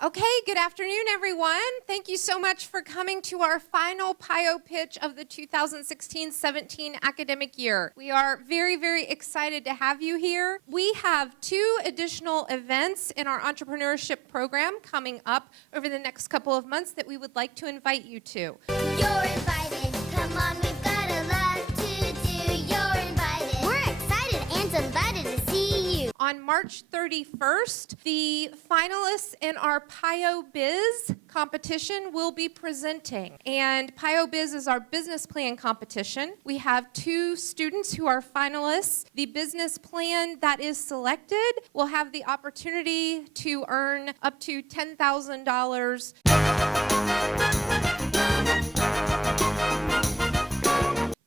Okay, good afternoon, everyone. Thank you so much for coming to our final PioPitch of the 2016-17 academic year. We are very, very excited to have you here. We have 2 additional events in our entrepreneurship program coming up over the next couple of months that we would like to invite you to. You're invited. Come on, we've got a lot to do. You're invited. We're excited and delighted to see you. On March 31st, the finalists in our PioBiz competition will be presenting. And PioBiz is our business plan competition. We have 2 students who are finalists. The business plan that is selected will have the opportunity to earn up to $10,000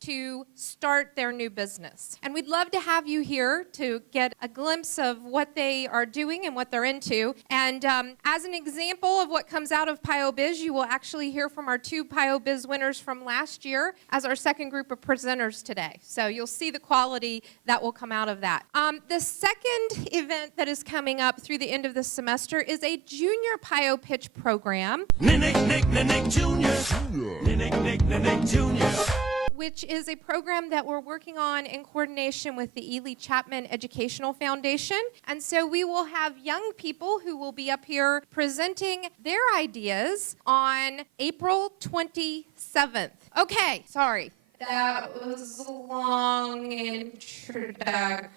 to start their new business. And we'd love to have you here to get a glimpse of what they are doing and what they're into. And as an example of what comes out of PioBiz, you will actually hear from our 2 PioBiz winners from last year as our second group of presenters today. So you'll see the quality that will come out of that. The second event that is coming up through the end of the semester is a junior PioPitch program. Nick Junior. Nick Junior. Which is a program that we're working on in coordination with the Ely Chapman Educational Foundation. And so we will have young people who will be up here presenting their ideas on April 27th. Okay, sorry. That was a long introduction,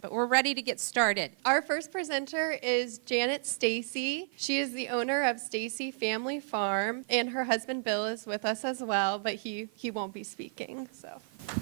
but we're ready to get started. Our first presenter is Janet Stacy. She is the owner of Stacy Family Farm, and her husband Bill is with us as well, but he won't be speaking. So,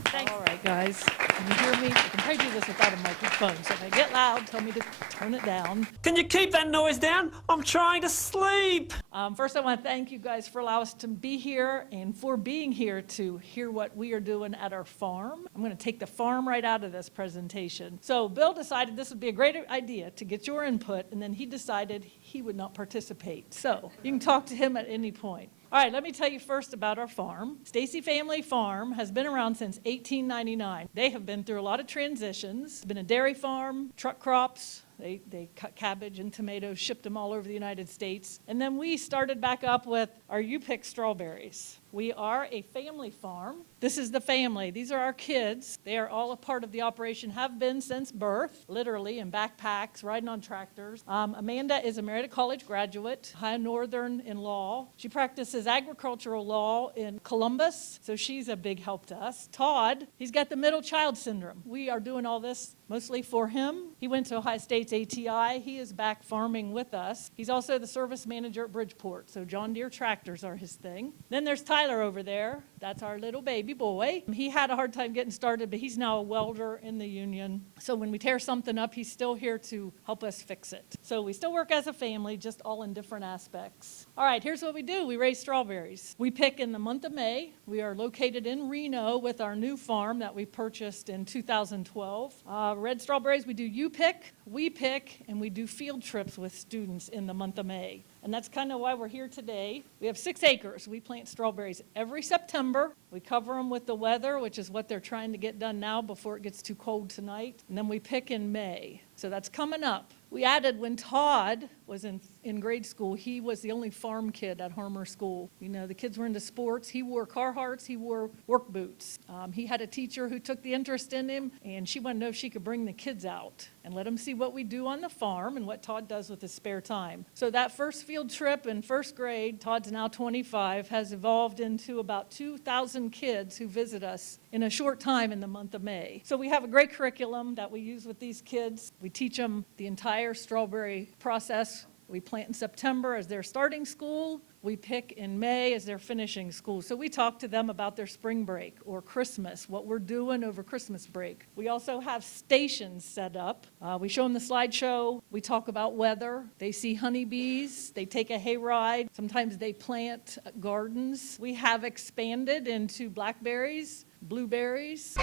thanks. All right, guys. Can you hear me? I can probably do this without a microphone. So if I get loud, tell me to turn it down. Can you keep that noise down? I'm trying to sleep. First, I want to thank you guys for allowing us to be here and for being here to hear what we are doing at our farm. I'm going to take the farm right out of this presentation. So Bill decided this would be a great idea to get your input, and then he decided he would not participate. So you can talk to him at any point. All right, let me tell you first about our farm. Stacy Family Farm has been around since 1899. They have been through a lot of transitions. It's been a dairy farm, truck crops. They cut cabbage and tomatoes, shipped them all over the United States. And then we started back up with our PioPitch strawberries. We are a family farm. This is the family. These are our kids. They are all a part of the operation, have been since birth, literally in backpacks, riding on tractors. Amanda is a Marietta College graduate, High Northern in law. She practices agricultural law in Columbus, so she's a big help to us. Todd, he's got the middle child syndrome. We are doing all this mostly for him. He went to Ohio State's ATI. He is back farming with us. He's also the service manager at Bridgeport, so John Deere tractors are his thing. Then there's Tyler over there. That's our little baby boy. He had a hard time getting started, but he's now a welder in the union. So when we tear something up, he's still here to help us fix it. So we still work as a family, just all in different aspects. All right, here's what we do. We raise strawberries. We pick in the month of May. We are located in Reno with our new farm that we purchased in 2012. Red strawberries, we do pick, we pick, and we do field trips with students in the month of May. And that's kind of why we're here today. We have 6 acres. We plant strawberries every September. We cover them with the weather, which is what they're trying to get done now before it gets too cold tonight. And then we pick in May. So that's coming up. We added when Todd was in grade school, he was the only farm kid at Harmer School. You know, the kids were into sports. He wore Carhartts. He wore work boots. He had a teacher who took the interest in him, and she wanted to know if she could bring the kids out and let them see what we do on the farm and what Todd does with his spare time. So that first field trip in first grade, Todd's now 25, has evolved into about 2,000 kids who visit us in a short time in the month of May. So we have a great curriculum that we use with these kids. We teach them the entire strawberry process. We plant in September as they're starting school. We pick in May as they're finishing school. So we talk to them about their spring break or Christmas, what we're doing over Christmas break. We also have stations set up. We show them the slideshow. We talk about weather. They see honeybees. They take a hayride. Sometimes they plant gardens. We have expanded into blackberries, blueberries,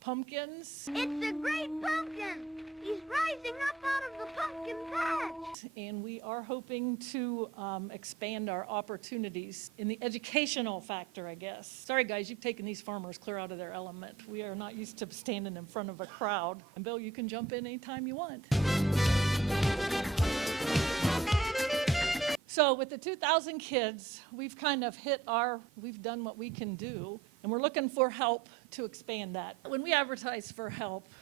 pumpkins. It's the great pumpkin. He's rising up out of the pumpkin patch. and we are hoping to expand our opportunities in the educational factor, I guess. Sorry, guys, you've taken these farmers clear out of their element. We are not used to standing in front of a crowd. And Bill, you can jump in anytime you want. So with the 2,000 kids, we've kind of we've done what we can do, and we're looking for help to expand that. When we advertise for help,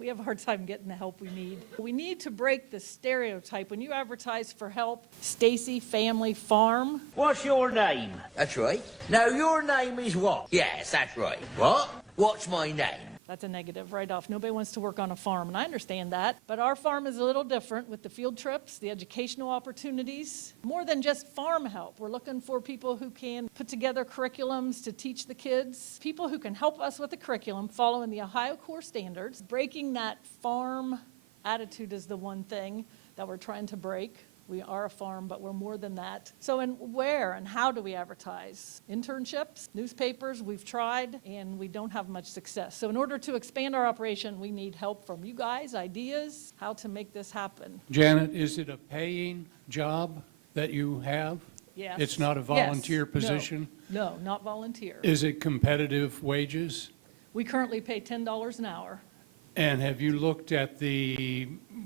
we have a hard time getting the help we need. We need to break the stereotype. When you advertise for help, Stacy Family Farm. What's your name? That's right. No, your name is what? Yes, that's right. What? What's my name? That's a negative right off. Nobody wants to work on a farm, and I understand that. But our farm is a little different with the field trips, the educational opportunities. More than just farm help. We're looking for people who can put together curriculums to teach the kids, people who can help us with the curriculum, following the Ohio core standards. Breaking that farm attitude is the one thing that we're trying to break. We are a farm, but we're more than that. So where and how do we advertise? Internships, newspapers, we've tried, and we don't have much success. So in order to expand our operation, we need help from you guys, ideas, how to make this happen. Janet, is it a paying job that you have? Yes. It's not a volunteer position? No, not volunteer. Is it competitive wages? We currently pay $10 an hour. And have you looked at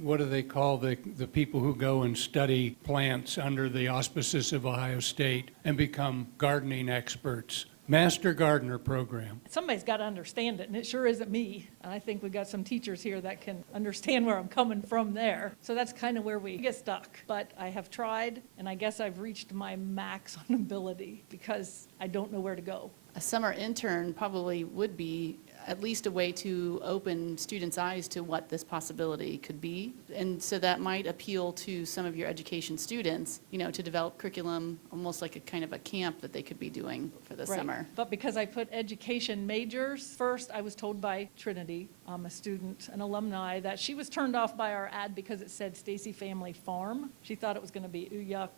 what do they call the people who go and study plants under the auspices of Ohio State and become gardening experts? Master Gardener Program. Somebody's got to understand it, and it sure isn't me. And I think we got some teachers here that can understand where I'm coming from there. So that's kind of where we get stuck. But I have tried, and I guess I've reached my max on ability because I don't know where to go. A summer intern probably would be at least a way to open students' eyes to what this possibility could be. And so that might appeal to some of your education students, to develop curriculum, almost like a kind of a camp that they could be doing for the summer. But because I put education majors first, I was told by Trinity, a student, an alumni, that she was turned off by our ad because it said Stacy Family Farm. She thought it was going to be, ooh, yuck,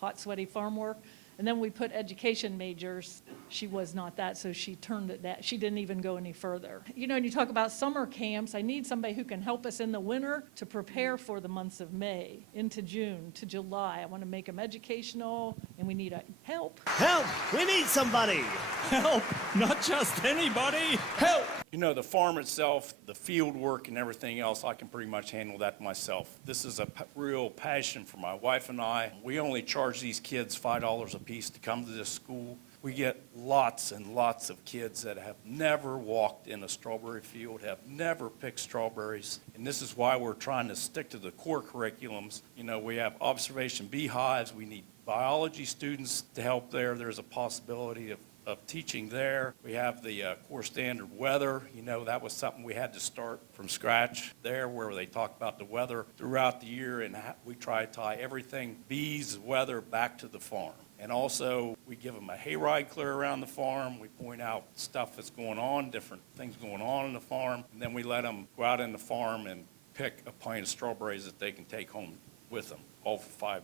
hot, sweaty farm work. And then we put education majors. She was not that, so she turned it that. She didn't even go any further. When you talk about summer camps, I need somebody who can help us in the winter to prepare for the months of May into June to July. I want to make them educational, and we need help. Help! We need somebody! Help! Not just anybody! Help! The farm itself, the field work and everything else, I can pretty much handle that myself. This is a real passion for my wife and I. We only charge these kids $5 a piece to come to this school. We get lots and lots of kids that have never walked in a strawberry field, have never picked strawberries. And this is why we're trying to stick to the core curriculums. We have observation beehives. We need biology students to help there. There's a possibility of teaching there. We have the core standard weather. That was something we had to start from scratch there, where they talk about the weather throughout the year, and we try to tie everything, bees, weather, back to the farm. And also, we give them a hayride clear around the farm. We point out stuff that's going on, different things going on in the farm, and then we let them go out in the farm and pick a pint of strawberries that they can take home with them, all for $5.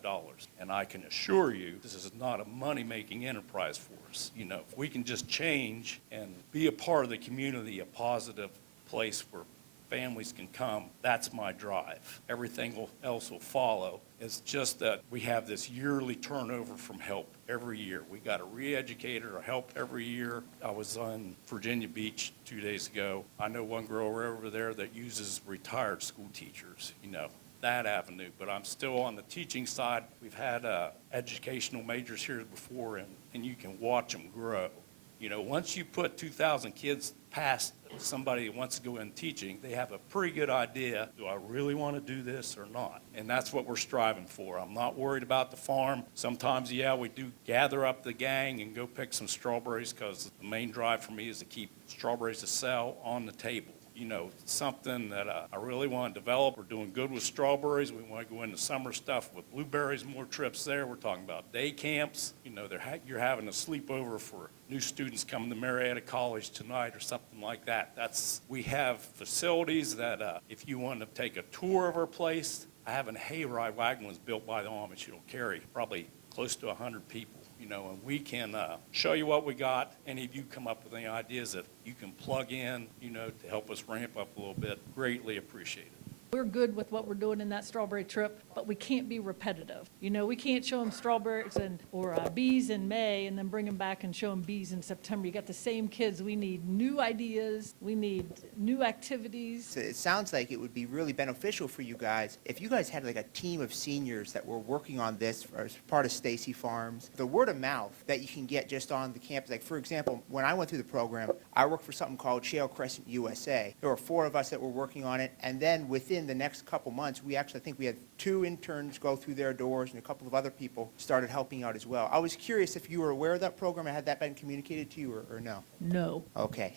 And I can assure you, this is not a money-making enterprise for us. If we can just change and be a part of the community, a positive place where families can come, that's my drive. Everything else will follow. It's just that we have this yearly turnover from help every year. We got a re-educator or help every year. I was on Virginia Beach 2 days ago. I know one girl right over there that uses retired school teachers, that avenue, but I'm still on the teaching side. We've had educational majors here before, and you can watch them grow. Once you put 2,000 kids past somebody who wants to go in teaching, they have a pretty good idea, do I really want to do this or not? And that's what we're striving for. I'm not worried about the farm. Sometimes, we do gather up the gang and go pick some strawberries, because the main drive for me is to keep strawberries to sell on the table. Something that I really want to develop. We're doing good with strawberries. We want to go into summer stuff with blueberries, more trips there. We're talking about day camps. You're having a sleepover for new students coming to Marietta College tonight or something like that. We have facilities that if you want to take a tour of our place, I have a hayride wagon was built by the Amish. It'll carry probably close to 100 people. And we can show you what we got. Any of you come up with any ideas that you can plug in, to help us ramp up a little bit, greatly appreciate it. We're good with what we're doing in that strawberry trip, but we can't be repetitive. You know, we can't show them strawberries or bees in May and then bring them back and show them bees in September. You got the same kids. We need new ideas. We need new activities. So it sounds like it would be really beneficial for you guys if you guys had like a team of seniors that were working on this as part of Stacy Farms. The word of mouth that you can get just on the campus, like for example, when I went through the program, I worked for something called Shale Crescent USA. There were 4 of us that were working on it, and then within the next couple months, I think we had 2 interns go through their doors, and a couple of other people started helping out as well. I was curious if you were aware of that program, and had that been communicated to you or no? No. Okay.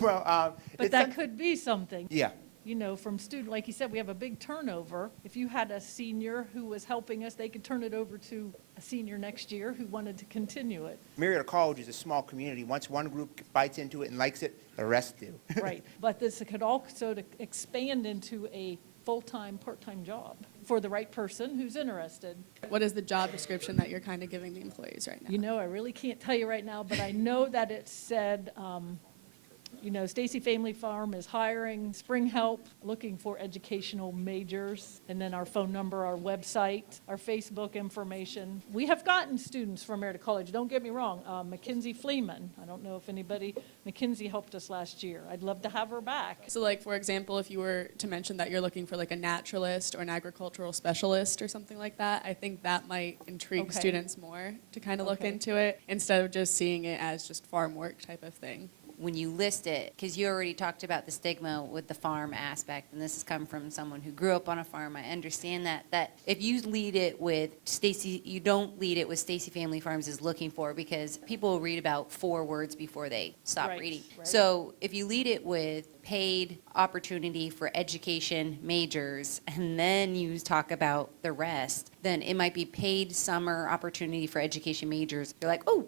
Well, But that could be something. yeah. You know, from student, like you said, we have a big turnover. If you had a senior who was helping us, they could turn it over to a senior next year who wanted to continue it. Marietta College is a small community. Once one group bites into it and likes it, the rest do. Right. But this could also expand into a full-time, part-time job for the right person who's interested. What is the job description that you're kind of giving the employees right now? You know, I really can't tell you right now, but I know that it said, you know, Stacy Family Farm is hiring spring help, looking for educational majors, and then our phone number, our website, our Facebook information. We have gotten students from Marietta College, don't get me wrong. Mackenzie Fleeman, I don't know if anybody, Mackenzie helped us last year. I'd love to have her back. So like, for example, if you were to mention that you're looking for like a naturalist or an agricultural specialist or something like that, I think that might intrigue students more to kind of look into it instead of just seeing it as just farm work type of thing. When you list it, because you already talked about the stigma with the farm aspect, and this has come from someone who grew up on a farm, I understand that if you lead it with Stacy, you don't lead it with Stacy Family Farms is looking for, because people will read about 4 words before they stop reading. Right. So if you lead it with paid opportunity for education majors, and then you talk about the rest, then it might be paid summer opportunity for education majors. You're like, oh,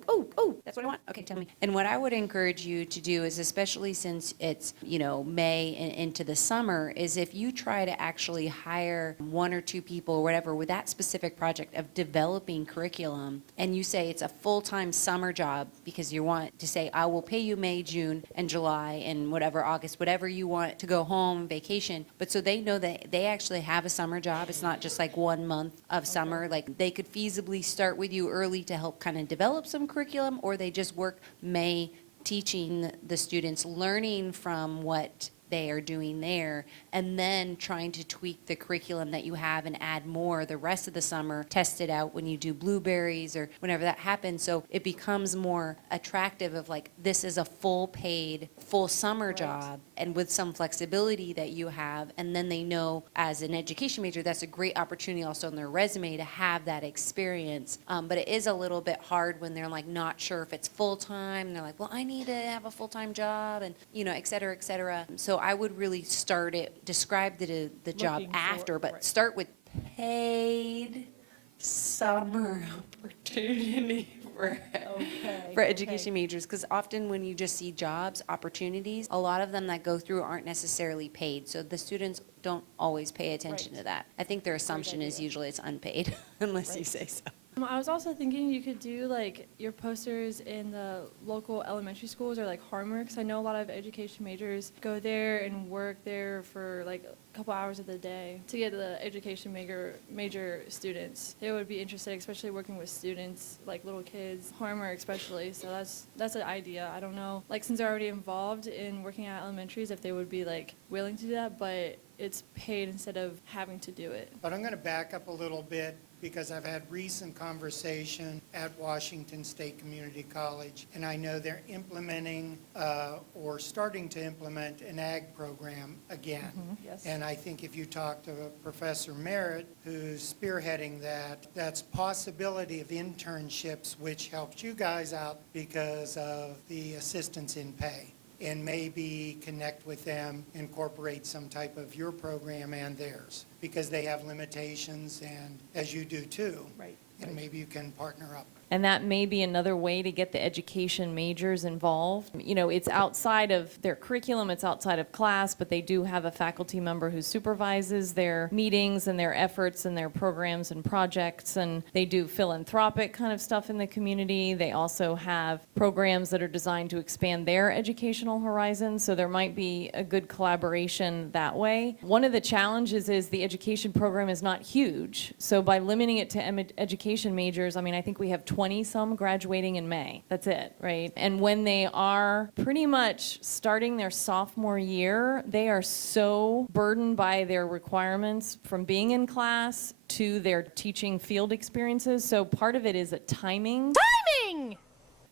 that's what I want. Okay, tell me. And what I would encourage you to do is, especially since it's, you know, May and into the summer, is if you try to actually hire 1 or 2 people or whatever with that specific project of developing curriculum, and you say it's a full-time summer job because you want to say, I will pay you May, June, and July, and whatever, August, whatever you want to go home, vacation. But so they know that they actually have a summer job. It's not just like 1 month of summer. Like they could feasibly start with you early to help kind of develop some curriculum, or they just work May teaching the students, learning from what they are doing there, and then trying to tweak the curriculum that you have and add more the rest of the summer, test it out when you do blueberries or whenever that happens. So it becomes more attractive of like, this is a full paid, full summer job, and with some flexibility that you have. And then they know as an education major, that's a great opportunity also on their resume to have that experience. But it is a little bit hard when they're like not sure if it's full time. And they're like, well, I need to have a full-time job, and you know, et cetera, et cetera. So I would really start it, describe the job Looking for- after, but start with paid summer opportunity for education majors, because often when you just see jobs, opportunities, a lot of them that go through aren't necessarily paid, so the students don't always pay attention to that. I think their assumption is usually it's unpaid, unless you say so. I was also thinking you could do like your posters in the local elementary schools or like homework, because I know a lot of education majors go there and work there for like a couple hours of the day to get the education major students. They would be interested, especially working with students, like little kids, homework especially. So that's an idea. I don't know, like since they're already involved in working at elementaries, if they would be like willing to do that, but it's paid instead of having to do it. But I'm going to back up a little bit, because I've had recent conversation at Washington State Community College, and I know they're implementing or starting to implement an ag program again. Yes. And I think if you talk to Professor Merritt, who's spearheading that, that's possibility of internships, which helps you guys out because of the assistance in pay. And maybe connect with them, incorporate some type of your program and theirs. because they have limitations, and as you do too. Right. And maybe you can partner up. And that may be another way to get the education majors involved. You know, it's outside of their curriculum, it's outside of class, but they do have a faculty member who supervises their meetings and their efforts and their programs and projects, and they do philanthropic kind of stuff in the community. They also have programs that are designed to expand their educational horizons, so there might be a good collaboration that way. One of the challenges is the education program is not huge, so by limiting it to education majors, I mean, I think we have 20-some graduating in May. That's it, right? And when they are pretty much starting their sophomore year, they are so burdened by their requirements from being in class to their teaching field experiences. So part of it is a timing. Timing!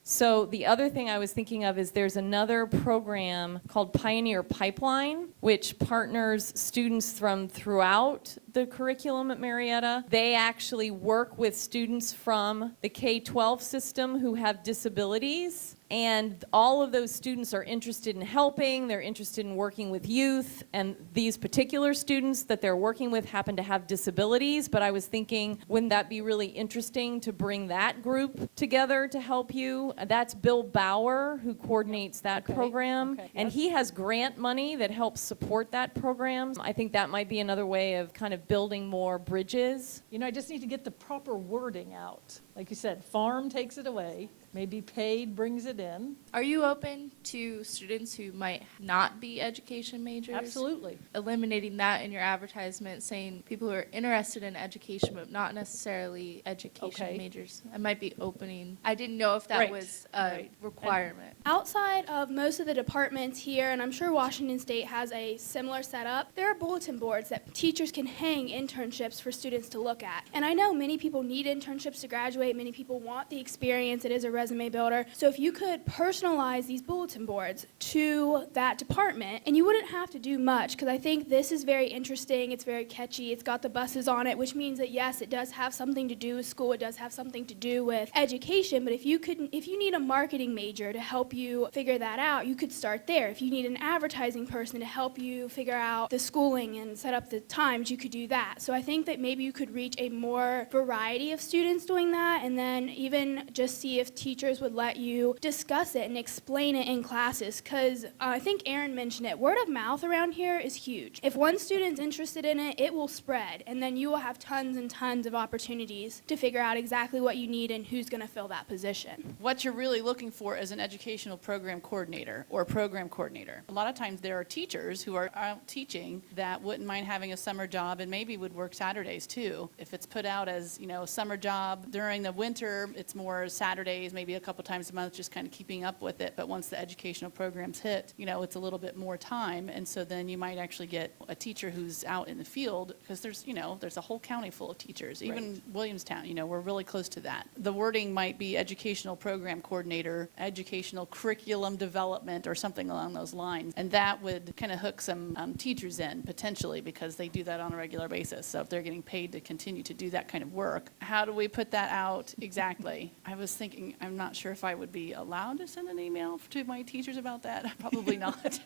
So the other thing I was thinking of is there's another program called Pioneer Pipeline, which partners students from throughout the curriculum at Marietta. They actually work with students from the K-12 system who have disabilities. And all of those students are interested in helping, they're interested in working with youth, and these particular students that they're working with happen to have disabilities, but I was thinking, wouldn't that be really interesting to bring that group together to help you? That's Bill Bauer, who coordinates that program, and he has grant money that helps support that program. I think that might be another way of kind of building more bridges. You know, I just need to get the proper wording out. Like you said, farm takes it away. Maybe paid brings it in. Are you open to students who might not be education majors? Absolutely. Eliminating that in your advertisement, saying people who are interested in education but not necessarily education majors. I might be opening. I didn't know if that was a requirement. Outside of most of the departments here, and I'm sure Washington State has a similar setup, there are bulletin boards that teachers can hang internships for students to look at. And I know many people need internships to graduate. Many people want the experience. It is a resume builder. So if you could personalize these bulletin boards to that department, and you wouldn't have to do much, because I think this is very interesting, it's very catchy, it's got the buses on it, which means that yes, it does have something to do with school, it does have something to do with education, but if you need a marketing major to help you figure that out, you could start there. If you need an advertising person to help you figure out the schooling and set up the times, you could do that. So I think that maybe you could reach a more variety of students doing that, and then even just see if teachers would let you discuss it and explain it in classes, because I think Aaron mentioned it. Word of mouth around here is huge. If one student's interested in it, it will spread, and then you will have tons and tons of opportunities to figure out exactly what you need and who's going to fill that position. What you're really looking for is an educational program coordinator or program coordinator. A lot of times there are teachers who are out teaching that wouldn't mind having a summer job and maybe would work Saturdays too. If it's put out as, a summer job during the winter, it's more Saturdays, maybe a couple times a month, just kind of keeping up with it. But once the educational programs hit, it's a little bit more time. And so then you might actually get a teacher who's out in the field, because there's a whole county full of teachers, even Williamstown, we're really close to that. The wording might be educational program coordinator, educational curriculum development, or something along those lines. And that would kind of hook some teachers in potentially, because they do that on a regular basis. So if they're getting paid to continue to do that kind of work, how do we put that out exactly? I was thinking, I'm not sure if I would be allowed to send an email to my teachers about that. Probably not.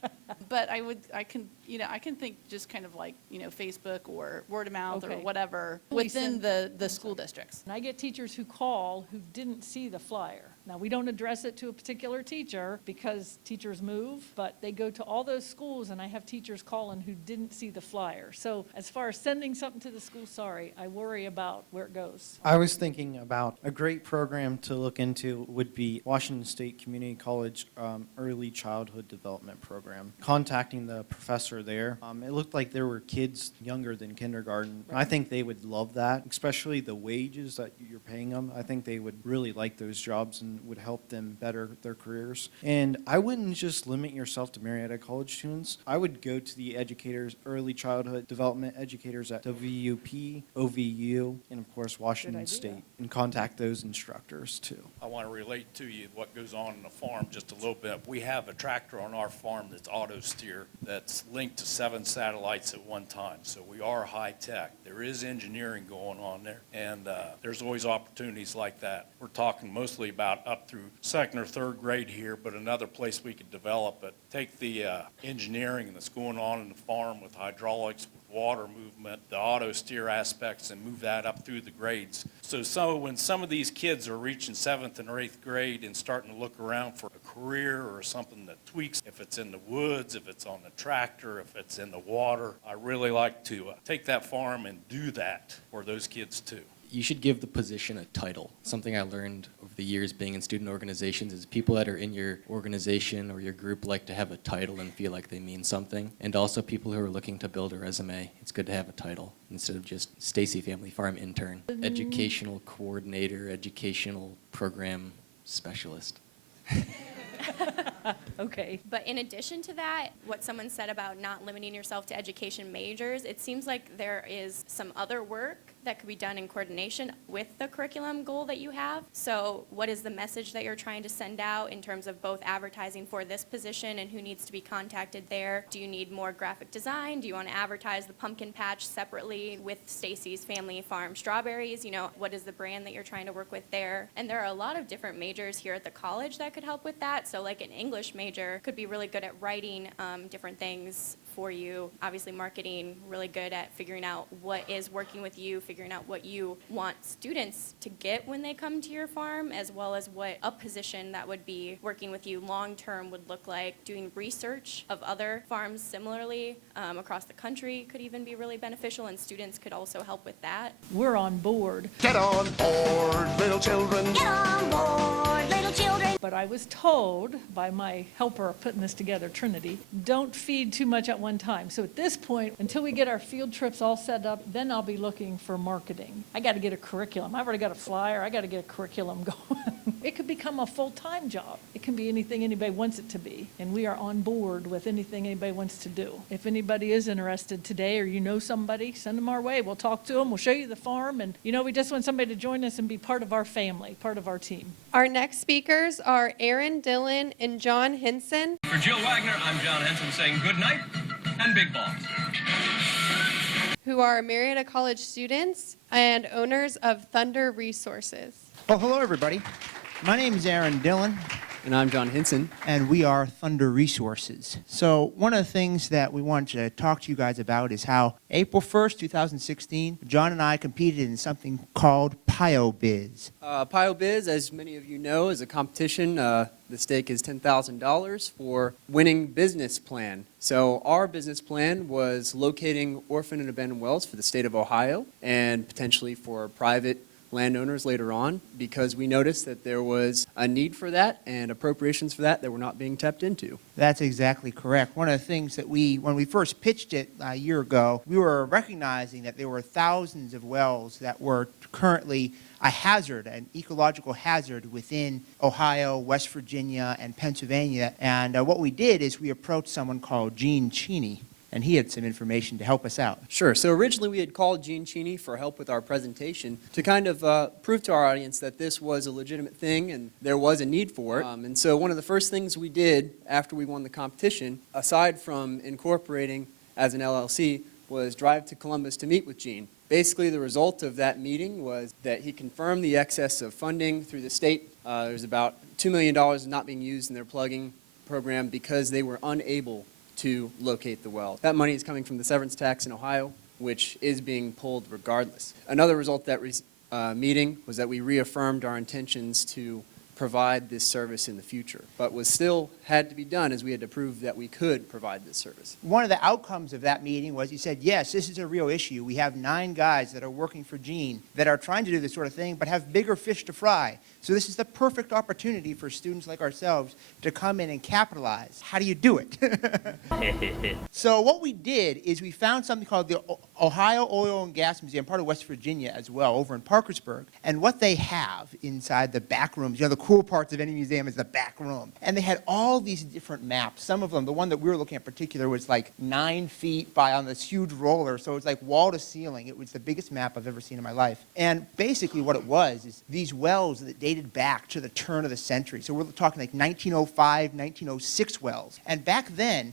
But I can think just kind of like, Facebook or word of mouth or whatever within the school districts. And I get teachers who call who didn't see the flyer. Now, we don't address it to a particular teacher because teachers move, but they go to all those schools, and I have teachers calling who didn't see the flyer. So as far as sending something to the school, sorry, I worry about where it goes. I was thinking about a great program to look into would be Washington State Community College Early Childhood Development Program. Contacting the professor there, it looked like there were kids younger than kindergarten. I think they would love that, especially the wages that you're paying them. I think they would really like those jobs and would help them better their careers. And I wouldn't just limit yourself to Marietta College students. I would go to the educators, early childhood development educators at WUP, OVU, and of course Washington State, and contact those instructors too. I want to relate to you what goes on the farm just a little bit. We have a tractor on our farm that's auto steer that's linked to 7 satellites at one time. So we are high tech. There is engineering going on there, and there's always opportunities like that. We're talking mostly about up through 2nd or 3rd grade here, but another place we could develop it. Take the engineering that's going on in the farm with hydraulics, with water movement, the auto steer aspects, and move that up through the grades. So when some of these kids are reaching 7th and 8th grade and starting to look around for a career or something that tweaks, if it's in the woods, if it's on the tractor, if it's in the water, I really like to take that farm and do that for those kids too. You should give the position a title. Something I learned over the years being in student organizations is people that are in your organization or your group like to have a title and feel like they mean something. And also people who are looking to build a resume, it's good to have a title instead of just Stacy Family Farm intern. Educational coordinator, educational program specialist. Okay. But in addition to that, what someone said about not limiting yourself to education majors, it seems like there is some other work that could be done in coordination with the curriculum goal that you have. So what is the message that you're trying to send out in terms of both advertising for this position and who needs to be contacted there? Do you need more graphic design? Do you want to advertise the pumpkin patch separately with Stacy's Family Farm strawberries? You know, what is the brand that you're trying to work with there? And there are a lot of different majors here at the college that could help with that. So like an English major could be really good at writing different things for you. Obviously marketing, really good at figuring out what is working with you, figuring out what you want students to get when they come to your farm, as well as what a position that would be working with you long term would look like. Doing research of other farms similarly across the country could even be really beneficial, and students could also help with that. We're on board. Get on board, little children. Get on board, little children. But I was told by my helper putting this together, Trinity, don't feed too much at one time. So at this point, until we get our field trips all set up, then I'll be looking for marketing. I got to get a curriculum. I've already got a flyer. I got to get a curriculum going. It could become a full-time job. It can be anything anybody wants it to be. And we are on board with anything anybody wants to do. If anybody is interested today, or you know somebody, send them our way. We'll talk to them. We'll show you the farm. And, you know, we just want somebody to join us and be part of our family, part of our team. Our next speakers are Aaron Dillon and John Henson. For Jill Wagner, I'm John Henson saying good night and big balls. Who are Marietta College students and owners of Thunder Resources. Well, hello, everybody. My name is Aaron Dillon. And I'm John Hinson. And we are Thunder Resources. So one of the things that we want to talk to you guys about is how April 1st, 2016, John and I competed in something called PioBiz. PioBiz, as many of you know, is a competition. The stake is $10,000 for winning business plan. So our business plan was locating orphan and abandoned wells for the state of Ohio and potentially for private landowners later on, because we noticed that there was a need for that and appropriations for that were not being tapped into. That's exactly correct. One of the things that when we first pitched it a year ago, we were recognizing that there were thousands of wells that were currently a hazard, an ecological hazard within Ohio, West Virginia, and Pennsylvania. And what we did is we approached someone called Gene Cheney, and he had some information to help us out. Sure. So originally we had called Gene Cheney for help with our presentation to kind of prove to our audience that this was a legitimate thing and there was a need for it. And so one of the first things we did after we won the competition, aside from incorporating as an LLC, was drive to Columbus to meet with Gene. Basically, the result of that meeting was that he confirmed the excess of funding through the state. There's about $2 million not being used in their plugging program because they were unable to locate the well. That money is coming from the severance tax in Ohio, which is being pulled regardless. Another result of that meeting was that we reaffirmed our intentions to provide this service in the future, but was still had to be done as we had to prove that we could provide this service. One of the outcomes of that meeting was he said, yes, this is a real issue. We have 9 guys that are working for Gene that are trying to do this sort of thing, but have bigger fish to fry. So this is the perfect opportunity for students like ourselves to come in and capitalize. How do you do it? So what we did is we found something called the Ohio Oil and Gas Museum, part of West Virginia as well, over in Parkersburg. And what they have inside the back rooms, you know, the cool parts of any museum is the back room. And they had all these different maps. Some of them, the one that we were looking at in particular was like 9 feet by on this huge roller. So it's like wall to ceiling. It was the biggest map I've ever seen in my life. And basically what it was is these wells that dated back to the turn of the century. So we're talking like 1905, 1906 wells. And back then,